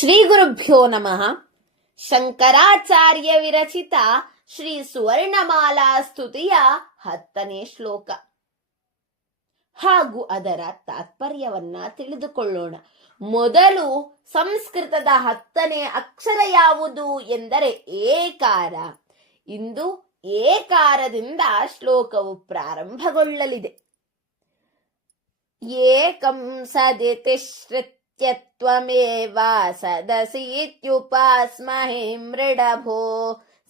ಶ್ರೀ ಗುರುಭ್ಯೋ ನಮಃ. ಶಂಕರಾಚಾರ್ಯ ವಿರಚಿತ ಶ್ರೀ ಸುವರ್ಣಮಾಲಾ ಸ್ತುತಿಯ 10ನೇ ಶ್ಲೋಕ ಹಾಗೂ ಅದರ ತಾತ್ಪರ್ಯವನ್ನ ತಿಳಿದುಕೊಳ್ಳೋಣ. ಮೊದಲು ಸಂಸ್ಕೃತದ 10ನೇ ಅಕ್ಷರ ಯಾವುದು ಎಂದರೆ ಏಕಾರ. ಇಂದು ಏಕಾರದಿಂದ ಶ್ಲೋಕವು ಪ್ರಾರಂಭಗೊಳ್ಳಲಿದೆ. ಏಕಂ ಸದಿತಿಶ್ರಿತ್ಯತ್ವಮೇವ ಸದಸೀತ್ಯುಪಾಸ್ಮಹೇ ಮೃಡಭೋ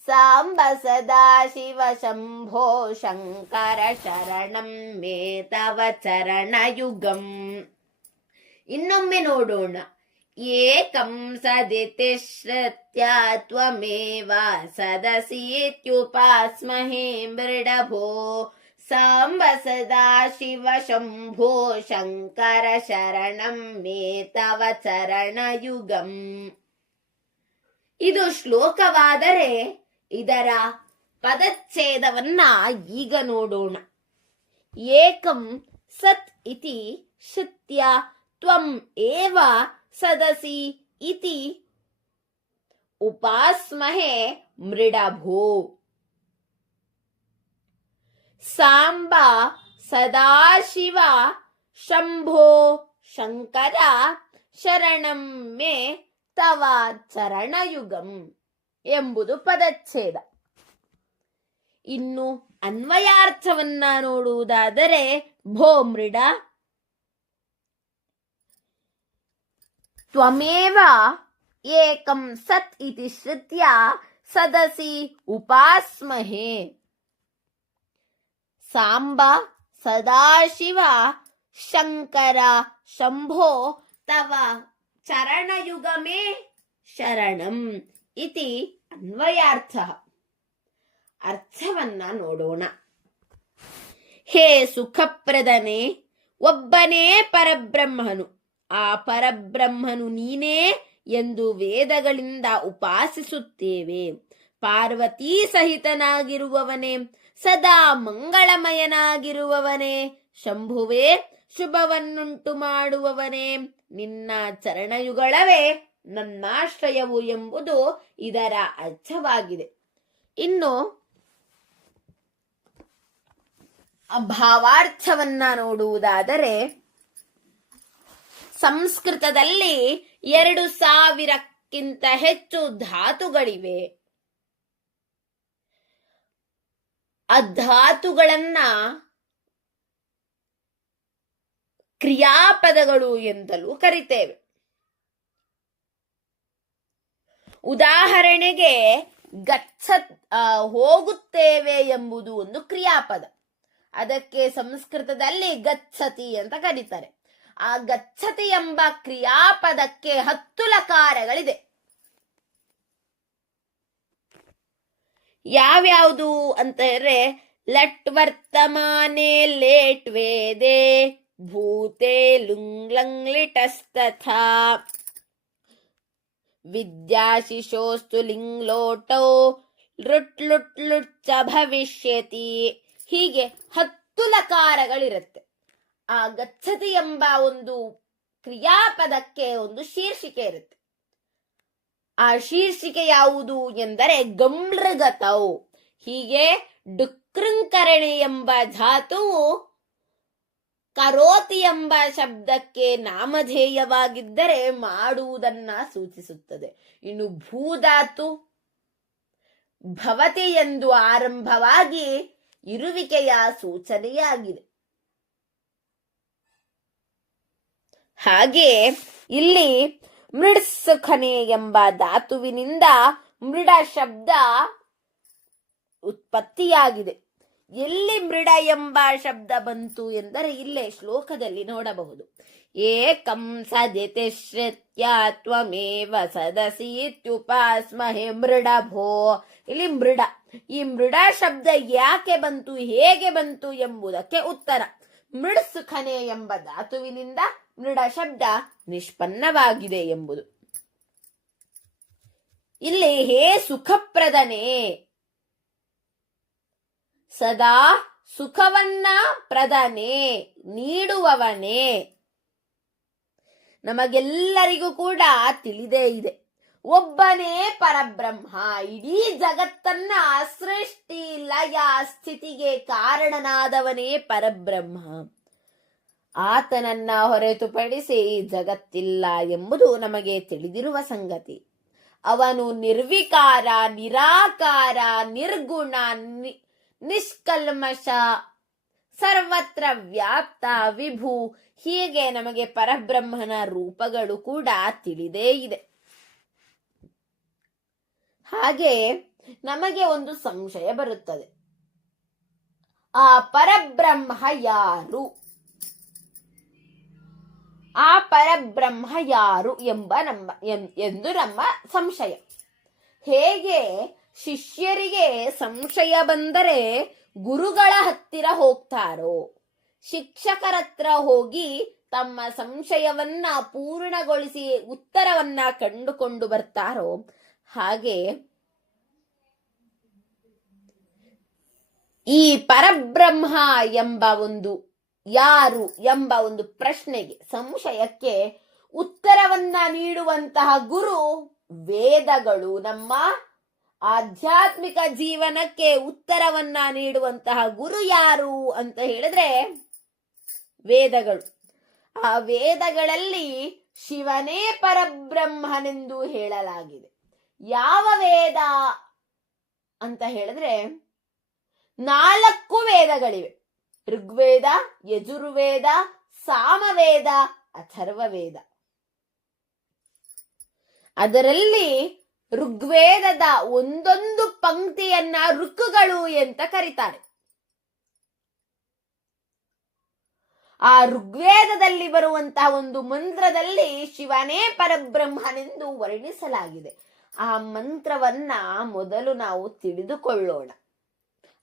ಸಾಂಬ ಸದಾಶಿವ ಶಂಭೋ ಶಂಕರ ಶರಣಂ ಮೇ ತವ ಚರಣಯುಗಂ. ಇನ್ನೊಮ್ಮೆ ನೋಡೋಣ. ಏಕಂ ಸದಿತಿಶ್ರಿತ್ಯ ತ್ವಮೇವ ಸದಸೀತ್ಯುಪಾಸ್ಮಹೇ ಮೃಡಭೋ ಸಾಂಬ ಸದಾಶಿವ ಶಂಭೋ ಶಂಕರ ಶರಣಂ ಮೇ ತವ ಚರಣಯುಗಂ. ಇದು ಶ್ಲೋಕವಾದರೆ ಇದರ ಪದಚ್ಛೇದವನ್ನ ಈಗ ನೋಡೋಣ. ಏಕಂ ಸತ್ ಇತಿ ಶಿತ್ಯ ತ್ವಂ ಏವ ಸದಸಿ ಇತಿ ಉಪಾಸ್ಮಹೇ ಮೃಡಭೋ ಸಾಂಬ ಸದಾಶಿವ ಶಂಭೋ ಶಂಕರ ಶರಣಂ ಮೇ ತವ ಚರಣಯುಗಂ ಎಂಬುದು ಪದಚ್ಛೇದ. ಇನ್ನು ಅನ್ವಯಾರ್ಥವನ್ನ ನೋಡುವುದಾದರೆ ಭೋ ಮೃಡ ತ್ವಮೇವ ಏಕಂ ಸತ್ ಇತಿ ಶ್ರುತ್ಯ ಸದಸಿ ಉಪಾಸ್ಮಹೇ ಸಾಂಬ ಸದಾಶಿವ ಶಂಕರ ಶಂಭೋ ತವ ಚರಣಯುಗಮೇ ಶರಣಂ ಇತಿ ಅನ್ವಯಾರ್ಥ. ಅರ್ಥವನ್ನ ನೋಡೋಣ. ಹೇ ಸುಖಪ್ರದನೆ, ಒಬ್ಬನೇ ಪರಬ್ರಹ್ಮನು, ಆ ಪರಬ್ರಹ್ಮನು ನೀನೇ ಎಂದು ವೇದಗಳಿಂದ ಉಪಾಸಿಸುತ್ತೇವೆ. ಪಾರ್ವತೀ ಸಹಿತನಾಗಿರುವವನೇ, ಸದಾ ಮಂಗಳಮಯನಾಗಿರುವವನೇ, ಶಂಭುವೇ ಶುಭವನ್ನುಂಟು ಮಾಡುವವನೇ, ನಿನ್ನ ಚರಣಯುಗಳವೇ ನನ್ನಾಶ್ರಯವು ಎಂಬುದು ಇದರ ಅರ್ಥವಾಗಿದೆ. ಇನ್ನು ಭಾವಾರ್ಥವನ್ನ ನೋಡುವುದಾದರೆ ಸಂಸ್ಕೃತದಲ್ಲಿ 2000ಕ್ಕಿಂತ ಹೆಚ್ಚು ಧಾತುಗಳಿವೆ. ಆ ಧಾತುಗಳನ್ನ ಕ್ರಿಯಾಪದಗಳು ಎಂದಲೂ ಕರಿತೇವೆ. ಉದಾಹರಣೆಗೆ ಹೋಗುತ್ತೇವೆ ಎಂಬುದು ಒಂದು ಕ್ರಿಯಾಪದ. ಅದಕ್ಕೆ ಸಂಸ್ಕೃತದಲ್ಲಿ ಗಚ್ಚತಿ ಅಂತ ಕರೀತಾರೆ. ಆ ಗಚ್ಚತಿ ಎಂಬ ಕ್ರಿಯಾಪದಕ್ಕೆ 10 ಲಕಾರಗಳಿದೆ. ಯಾವ್ಯಾವುದು ಅಂತ ಹೇಳಿದ್ರೆ ಲಟ್ ವರ್ತಮಾನೆ ಲೇಟ್ ವೇದೆ ಭೂತೆ ಲುಂಗ್ ಲಂಗ್ ಲಿಟಸ್ತಥಾ ವಿದ್ಯಾ ಶಿಶೋಸ್ತು ಲಿಂಗ್ ಲೋಟೋ ಲುಟ್ ಲುಟ್ ಲುಟ್ ಚ ಭವಿಷ್ಯತಿ. ಹೀಗೆ 10 ಲಕಾರಗಳಿರುತ್ತೆ. ಆ ಗಚ್ಚತಿ ಎಂಬ ಒಂದು ಕ್ರಿಯಾಪದಕ್ಕೆ ಒಂದು ಶೀರ್ಷಿಕೆ ಇರುತ್ತೆ. ಆ ಶೀರ್ಷಿಕೆ ಯಾವುದು ಎಂದರೆ ಗಮ್ಲೃಗತೌ. ಹೀಗೆ ಡುಕೃಂಕರಣೆ ಎಂಬ ಧಾತುವು ಕರೋತಿ ಎಂಬ ಶಬ್ದಕ್ಕೆ ನಾಮಧೇಯವಾಗಿದ್ದರೆ ಮಾಡುವುದನ್ನ ಸೂಚಿಸುತ್ತದೆ. ಇನ್ನು ಭೂಧಾತು ಭವತಿ ಎಂದು ಆರಂಭವಾಗಿ ಇರುವಿಕೆಯ ಸೂಚನೆಯಾಗಿದೆ. ಹಾಗೆ ಇಲ್ಲಿ ಮೃಡ್ಸುಖನೆ ಎಂಬ ಧಾತುವಿನಿಂದ ಮೃಡ ಶಬ್ದ ಉತ್ಪತ್ತಿಯಾಗಿದೆ. ಎಲ್ಲಿ ಮೃಡ ಎಂಬ ಶಬ್ದ ಬಂತು ಎಂದರೆ ಇಲ್ಲೇ ಶ್ಲೋಕದಲ್ಲಿ ನೋಡಬಹುದು. ಏಕಂ ಸದಿತಿಶ್ರಿತ್ಯ ತ್ವಮೇವ ಸದಸೀತ್ಯುಪಾಸ್ಮಹೇ ಮೃಡಭೋ. ಇಲ್ಲಿ ಮೃಡ, ಈ ಮೃಡ ಶಬ್ದ ಯಾಕೆ ಬಂತು, ಹೇಗೆ ಬಂತು ಎಂಬುದಕ್ಕೆ ಉತ್ತರ. ಮೃಡ್ಸುಖನೆ ಎಂಬ ಧಾತುವಿನಿಂದ ಮೃಡ ಶಬ್ದ ನಿಷ್ಪನ್ನವಾಗಿದೆ ಎಂಬುದು. ಇಲ್ಲಿ ಹೇ ಸುಖಪ್ರದನೆ, ಸದಾ ಸುಖವನ್ನ ಪ್ರದನೆ ನೀಡುವವನೇ, ನಮಗೆಲ್ಲರಿಗೂ ಕೂಡ ತಿಳಿದೇ ಇದೆ. ಒಬ್ಬನೇ ಪರಬ್ರಹ್ಮ. ಇಡೀ ಜಗತ್ತನ್ನ ಸೃಷ್ಟಿ ಲಯ ಸ್ಥಿತಿಗೆ ಕಾರಣನಾದವನೇ ಪರಬ್ರಹ್ಮ. ಆತನನ್ನ ಹೊರತುಪಡಿಸಿ ಜಗತ್ತಿಲ್ಲ ಎಂಬುದು ನಮಗೆ ತಿಳಿದಿರುವ ಸಂಗತಿ. ಅವನು ನಿರ್ವಿಕಾರ, ನಿರಾಕಾರ, ನಿರ್ಗುಣ, ನಿಷ್ಕಲ್ಮಶ, ಸರ್ವತ್ರ ವ್ಯಾಪ್ತ, ವಿಭು. ಹೀಗೆ ನಮಗೆ ಪರಬ್ರಹ್ಮನ ರೂಪಗಳು ಕೂಡ ತಿಳಿದೇ ಇದೆ. ಹಾಗೆ ನಮಗೆ ಒಂದು ಸಂಶಯ ಬರುತ್ತದೆ, ಆ ಪರಬ್ರಹ್ಮ ಯಾರು? ಆ ಪರಬ್ರಹ್ಮ ಯಾರು ಎಂದು ನಮ್ಮ ಸಂಶಯ. ಹೇಗೆ ಶಿಷ್ಯರಿಗೆ ಸಂಶಯ ಬಂದರೆ ಗುರುಗಳ ಹತ್ತಿರ ಹೋಗ್ತಾರೋ, ಶಿಕ್ಷಕರ ಹತ್ರ ಹೋಗಿ ತಮ್ಮ ಸಂಶಯವನ್ನ ಪೂರ್ಣಗೊಳಿಸಿ ಉತ್ತರವನ್ನ ಕಂಡುಕೊಂಡು ಬರ್ತಾರೋ, ಹಾಗೆ ಈ ಪರಬ್ರಹ್ಮ ಎಂಬ ಒಂದು ಯಾರು ಎಂಬ ಒಂದು ಪ್ರಶ್ನೆಗೆ, ಸಂಶಯಕ್ಕೆ ಉತ್ತರವನ್ನ ನೀಡುವಂತಹ ಗುರು ವೇದಗಳು. ನಮ್ಮ ಆಧ್ಯಾತ್ಮಿಕ ಜೀವನಕ್ಕೆ ಉತ್ತರವನ್ನ ನೀಡುವಂತಹ ಗುರು ಯಾರು ಅಂತ ಹೇಳಿದ್ರೆ ವೇದಗಳು. ಆ ವೇದಗಳಲ್ಲಿ ಶಿವನೇ ಪರಬ್ರಹ್ಮನೆಂದು ಹೇಳಲಾಗಿದೆ. ಯಾವ ವೇದ ಅಂತ ಹೇಳಿದ್ರೆ 4 ವೇದಗಳಿವೆ. ಋಗ್ವೇದ, ಯಜುರ್ವೇದ, ಸಾಮವೇದ, ಅಥರ್ವವೇದ. ಅದರಲ್ಲಿ ಋಗ್ವೇದದ ಒಂದೊಂದು ಪಂಕ್ತಿಯನ್ನ ಋಕ್ಕುಗಳು ಅಂತ ಕರೀತಾರೆ. ಆ ಋಗ್ವೇದದಲ್ಲಿ ಬರುವಂತಹ ಒಂದು ಮಂತ್ರದಲ್ಲಿ ಶಿವನೇ ಪರಬ್ರಹ್ಮನೆಂದು ವರ್ಣಿಸಲಾಗಿದೆ. ಆ ಮಂತ್ರವನ್ನ ಮೊದಲು ನಾವು ತಿಳಿದುಕೊಳ್ಳೋಣ.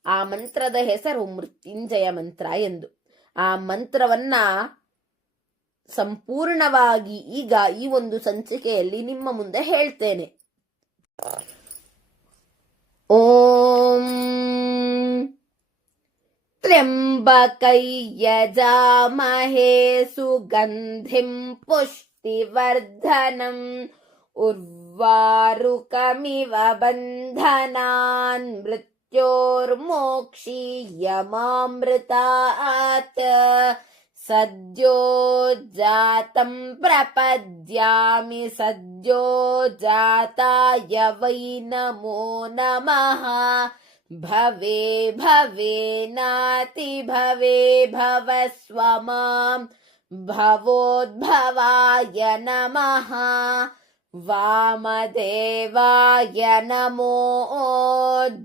ಆ ಮಂತ್ರದ ಹೆಸರು ಮೃತ್ಯುಂಜಯ ಮಂತ್ರ ಎಂದು. ಆ ಮಂತ್ರವನ್ನ ಸಂಪೂರ್ಣವಾಗಿ ಈಗ ಈ ಒಂದು ಸಂಚಿಕೆಯಲ್ಲಿ ನಿಮ್ಮ ಮುಂದೆ ಹೇಳ್ತೇನೆ. ಓಂ ತ್ರ್ಯಂಬಕೈ ಯಜಾಮಹೇ ಸುಗಂಧಿಂ ಪುಷ್ಟಿವರ್ಧನಂ ಉರ್ವಾರುಕಮಿವ ಬಂಧನಾನ್ ಮೃತ್ಯೋರ್ಮೋಕ್ಷೀಯಮಾಮೃತಾತ್ ಸದ್ಯೋ ಜಾತಂ ಪ್ರಪದ್ಯಾಮಿ ಸದ್ಯೋ ಜಾತಾಯ ವೈ ನಮೋ ನಮಃ ಭವೇ ಭವೇನಾತಿ ಭವೇ ಭವಸ್ವ ಮಾಂ ಭವೋದ್ಭವಾಯ ನಮಃ ವಾಮದೇವಾಯ ನಮೋ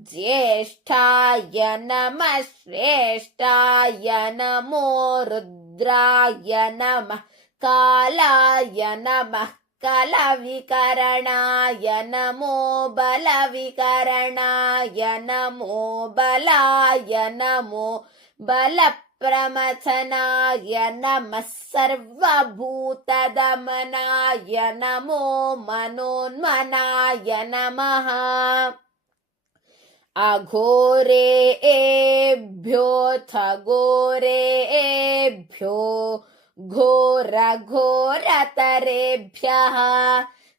ಜ್ಯೇಷ್ಠಾಯ ನಮಃ ಶ್ರೇಷ್ಠಾಯ ನಮೋ ರುದ್ರಾಯ ನಮಃ ಕಾಲಾಯ ನಮಃ ಕಲವಿಕರಣಾಯ ನಮೋ ಬಲವಿಕರಣಾಯ ನಮೋ ಬಲಾಯ ನಮೋ ಬಲ ಪ್ರಮಥನಾಯ ನಮಃ ಸರ್ವಭೂತದಮನಾಯ ನಮೋ ಮನೋನ್ಮನಾಯ ನಮಃ ಅಘೋರೇಭ್ಯೋಥ ಘೋರೇಭ್ಯೋ ಘೋರ ಘೋರತರೇಭ್ಯಃ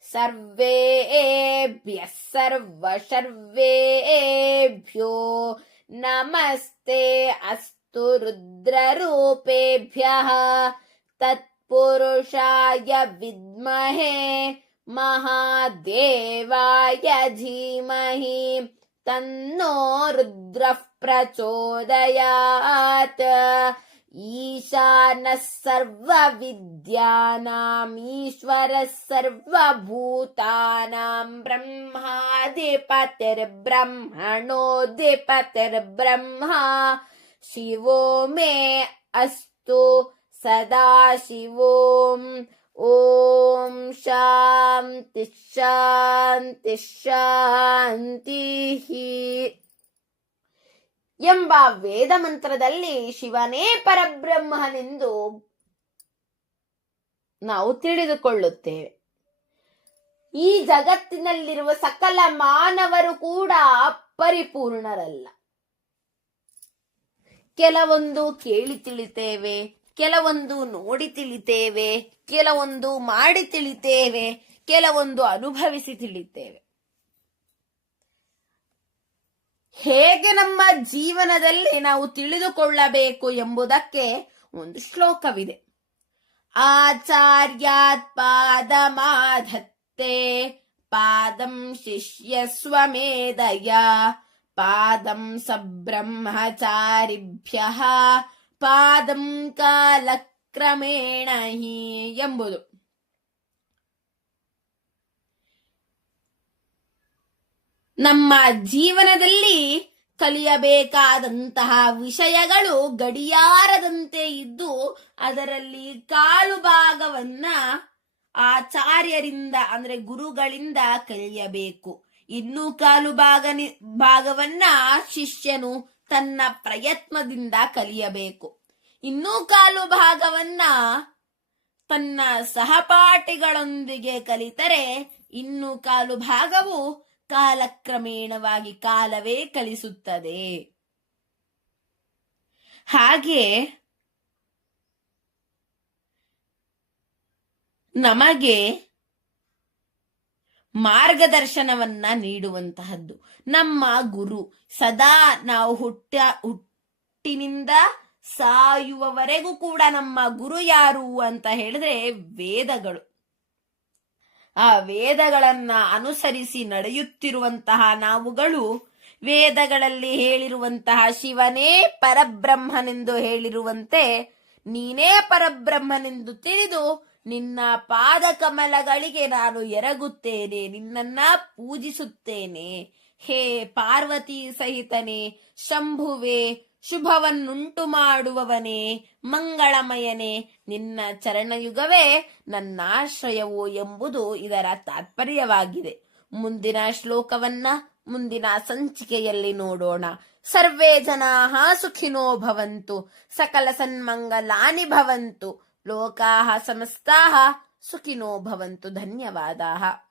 ಸರ್ವೇಭ್ಯಃ ಸರ್ವಶರ್ವೇಭ್ಯೋ ನಮಸ್ತೆ ಅಸ್ತು ರುದ್ರರೂಪೇಭ್ಯಃ ತತ್ಪುರುಷಾಯ ವಿದ್ಮಹೇ ಮಹಾದೇವಾಯ ಧೀಮಹಿ ತನ್ನೋ ರುದ್ರಃ ಪ್ರಚೋದಯಾತ್ ಈಶಾನಃ ಸರ್ವವಿದ್ಯಾನಾಂ ಈಶ್ವರಃ ಸರ್ವಭೂತಾನಾಂ ಬ್ರಹ್ಮಾಧಿಪತಿರ್ಬ್ರಹ್ಮಣೋಧಿಪತಿರ್ಬ್ರಹ್ಮ ಶಿವೋ ಮೇ ಅಸ್ತು ಸದಾಶಿವೋಂ. ಓಂ ಶಾಂತಿ ಶಾಂತಿ ಶಾಂತಿ ಎಂಬ ವೇದ ಮಂತ್ರದಲ್ಲಿ ಶಿವನೇ ಪರಬ್ರಹ್ಮನೆಂದು ನಾವು ತಿಳಿದುಕೊಳ್ಳುತ್ತೇವೆ. ಈ ಜಗತ್ತಿನಲ್ಲಿರುವ ಸಕಲ ಮಾನವರು ಕೂಡ ಪರಿಪೂರ್ಣರಲ್ಲ. ಕೆಲವೊಂದು ಕೇಳಿ ತಿಳಿತೇವೆ, ಕೆಲವೊಂದು ನೋಡಿ ತಿಳಿತೇವೆ, ಕೆಲವೊಂದು ಮಾಡಿ ತಿಳಿತೇವೆ, ಕೆಲವೊಂದು ಅನುಭವಿಸಿ ತಿಳಿತೇವೆ. ಹೇಗೆ ನಮ್ಮ ಜೀವನದಲ್ಲಿ ನಾವು ತಿಳಿದುಕೊಳ್ಳಬೇಕು ಎಂಬುದಕ್ಕೆ ಒಂದು ಶ್ಲೋಕವಿದೆ. ಆಚಾರ್ಯಾತ್ ಪಾದಮಾಧತ್ತೆ ಪಾದಂ ಶಿಷ್ಯ ಸ್ವಮೇಧಯ ಪಾದಂ ಸಬ್ರಹ್ಮಚಾರಿಭ್ಯಃ ಪಾದಂ ಕಾಲಕ್ರಮೇಣ ಹಿ ಎಂಬುದು. ನಮ್ಮ ಜೀವನದಲ್ಲಿ ಕಲಿಯಬೇಕಾದಂತಹ ವಿಷಯಗಳು ಗಡಿಯಾರದಂತೆ ಇದ್ದು ಅದರಲ್ಲಿ ಕಾಲು ಭಾಗವನ್ನ ಆಚಾರ್ಯರಿಂದ ಅಂದ್ರೆ ಗುರುಗಳಿಂದ ಕಲಿಯಬೇಕು. ಇನ್ನೂ ಕಾಲು ಭಾಗವನ್ನ ಶಿಷ್ಯನು ತನ್ನ ಪ್ರಯತ್ನದಿಂದ ಕಲಿಯಬೇಕು. ಇನ್ನೂ ಕಾಲು ಭಾಗವನ್ನ ತನ್ನ ಸಹಪಾಠಿಗಳೊಂದಿಗೆ ಕಲಿತರೆ ಇನ್ನು ಕಾಲು ಭಾಗವು ಕಾಲಕ್ರಮೇಣವಾಗಿ ಕಾಲವೇ ಕಲಿಸುತ್ತದೆ. ಹಾಗೆ ನಮಗೆ ಮಾರ್ಗದರ್ಶನವನ್ನ ನೀಡುವಂತಹದ್ದು ನಮ್ಮ ಗುರು. ಸದಾ ನಾವು ಹುಟ್ಟಿನಿಂದ ಸಾಯುವವರೆಗೂ ಕೂಡ ನಮ್ಮ ಗುರು ಯಾರು ಅಂತ ಹೇಳಿದ್ರೆ ವೇದಗಳು. ಆ ವೇದಗಳನ್ನ ಅನುಸರಿಸಿ ನಡೆಯುತ್ತಿರುವಂತಹ ನಾವುಗಳು ವೇದಗಳಲ್ಲಿ ಹೇಳಿರುವಂತಹ ಶಿವನೇ ಪರಬ್ರಹ್ಮನೆಂದು ಹೇಳಿರುವಂತೆ ನೀನೇ ಪರಬ್ರಹ್ಮನೆಂದು ತಿಳಿದು ನಿನ್ನ ಪಾದ ಕಮಲಗಳಿಗೆ ನಾನು ಎರಗುತ್ತೇನೆ, ನಿನ್ನನ್ನ ಪೂಜಿಸುತ್ತೇನೆ. ಹೇ ಪಾರ್ವತಿ ಸಹಿತನೇ, ಶಂಭುವೆ, ಶುಭವನ್ನುಂಟು ಮಾಡುವವನೇ, ಮಂಗಳಮಯನೇ, ನಿನ್ನ ಚರಣಯುಗವೇ ನನ್ನಾಶ್ರಯವು ಎಂಬುದು ಇದರ ತಾತ್ಪರ್ಯವಾಗಿದೆ. ಮುಂದಿನ ಶ್ಲೋಕವನ್ನ ಮುಂದಿನ ಸಂಚಿಕೆಯಲ್ಲಿ ನೋಡೋಣ. ಸರ್ವೇ ಜನಾಃ ಸುಖಿನೋ ಭವಂತು, ಸಕಲ ಸನ್ಮಂಗಲಾನಿ ಭವಂತು, ಲೋಕಾಃ ಸಮಸ್ತಾಃ ಸುಖಿನೋ ಭವಂತು. ಧನ್ಯವಾದಾಃ.